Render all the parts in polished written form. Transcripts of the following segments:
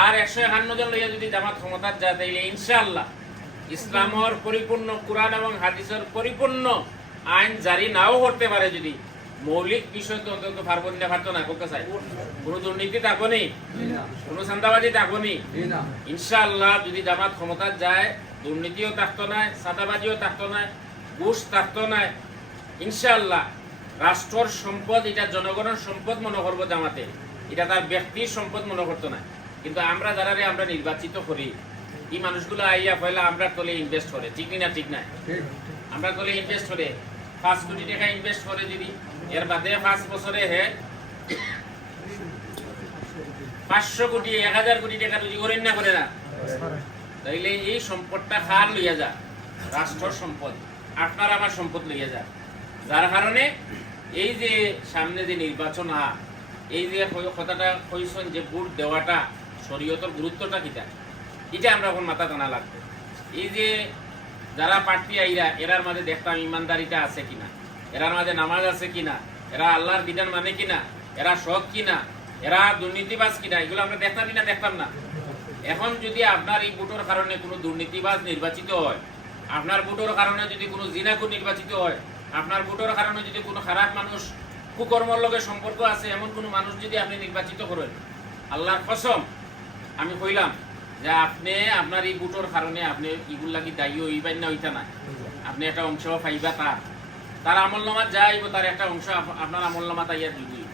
আর 151 জন লইয়া যদি জামাত ক্ষমতার যায় তাইলে ইনশাআল্লাহ ইসলামের পরিপূর্ণ কোরআন এবং হাদিসের পরিপূর্ণ আইন জারি নাও করতে পারে, যদি মৌলিক বিষয় তো অন্তত পারবেন না, পারতো না কোকা চাই কোনো দুর্নীতি থাকবো নি, কোনো চান্দাবাজি থাকবো নি। ইনশাআল্লাহ যদি জামাত ক্ষমতার যায় দুর্নীতিও থাকতো না, চাঁদাবাজিও থাকতো না, ঘুষ থাকতো না। ইনশাআল্লাহ রাষ্ট্রের সম্পদ এটা জনগণের সম্পদ মনে করবো জামাতে, এটা তার ব্যক্তির সম্পদ মনে করতো না। কিন্তু আমরা যারা আমরা নির্বাচিত করি এই মানুষগুলো আইয়া পয়লা আমরা তলে ইনভেস্ট করে, ঠিক না? ঠিক না, আমরা তলে ইনভেস্ট করে 5 কোটি টাকা ইনভেস্ট করে যদি এর বাদে 5 বছরে 500 কোটি 1000 কোটি টাকা যদি করেন না করে না, তাইলে এই সম্পদটা কার লইয়া যা? রাষ্ট্রের সম্পদ, আপনার আমার সম্পদ লইয়া যা। যার কারণে এই যে সামনে যে নির্বাচন এই যে কথাটা কইছেন যে ভোট দেওয়াটা শরীয়তের গুরুত্বটা কিটা, এটা আমরা এখন মাথা টানা লাগবে। এই যে যারা প্রার্থী আইরা এরার মাঝে দেখতাম ইমানদারিটা আছে কিনা, এরার মাঝে নামাজ আছে কিনা, এরা আল্লাহর বিধান মানে কিনা, এরা সৎ কিনা, এরা দুর্নীতিবাজ কিনা, এগুলো আমরা দেখতাম না। এখন যদি আপনার এই ভোটের কারণে কোনো দুর্নীতিবাজ নির্বাচিত হয়, আপনার ভোটের কারণে যদি কোনো জিনাকুর নির্বাচিত হয়, আপনার ভোটের কারণে যদি কোনো খারাপ মানুষ কুকর্মর লগে সম্পর্ক আছে এমন কোনো মানুষ যদি আপনি নির্বাচিত করেন, আল্লাহর কসম আমি কইলাম যে আপনি আপনার এই ভোটের কারণে আপনি ইগুল লাগি দায়ী হইবেন না, হইতা না। আপনি একটা অংশ পাইবা, তার আমলনামা যাইব, তার একটা অংশ আপনার আমলনামা তাইয়া দিবই।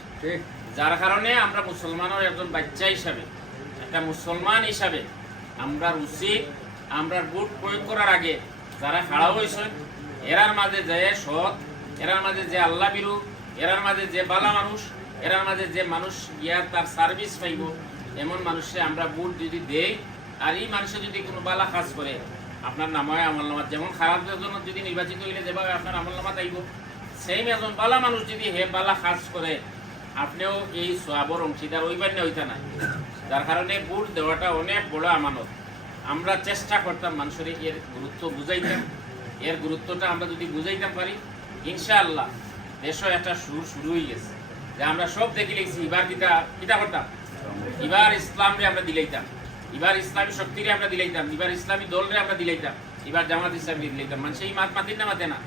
যার কারণে আমরা মুসলমানের একজন বাচ্চা হিসাবে, একটা মুসলমান হিসাবে আমরা উচিত আমরা ভোট প্রয়োগ করার আগে যারা খাড়া হয়েছেন এরার মাঝে যে সৎ, এরার মাঝে যে আল্লাহ বিরু, এরার মাঝে যে বালা মানুষ, এরার মাঝে যে মানুষ গিয়া তার সার্ভিস পাইব, এমন মানুষে আমরা ভোট যদি দেই, আর এই মানুষে যদি কোনো বালা কাজ করে আপনার নামায় আমলনামা, যেমন খারাপ জন্য যদি নির্বাচিত হইলে যেভাবে আপনার আমলনামা তাইব, সেই একজন বালা মানুষ যদি বালা কাজ করে আপনিও এই সওয়াবের অংশীদার হইবেন না, হইতা না। যার কারণে ভোট দেওয়াটা অনেক বড় আমানত। আমরা চেষ্টা করতাম মানুষের এর গুরুত্ব বুঝাইতাম, এর গুরুত্বটা আমরা যদি বুঝাইতাম পারি ইনশাআল্লাহ দেশও একটা শুরু হয়ে গেছে। যে আমরা সব দেখে লিখছি এবার কিতা করতাম, এবার ইসলামরে আমরা দিলাইতাম, এবার ইসলামী শক্তিরে আমরা দিলাইতাম, এবার ইসলামী দলরে আমরা দিলাইতাম, এবার জামাত ইসলামী দিলাইতাম। মানুষ এই মাত মাতির না মাতে না,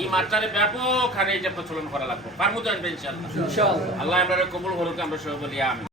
এই মাত্রারে ব্যাপক হারে এটা প্রচলন করা লাগবে। পারমু তো ইনশাআল্লাহ। আল্লাহ আমরা কবুল করুক, আমরা সবাই বলি আমিন।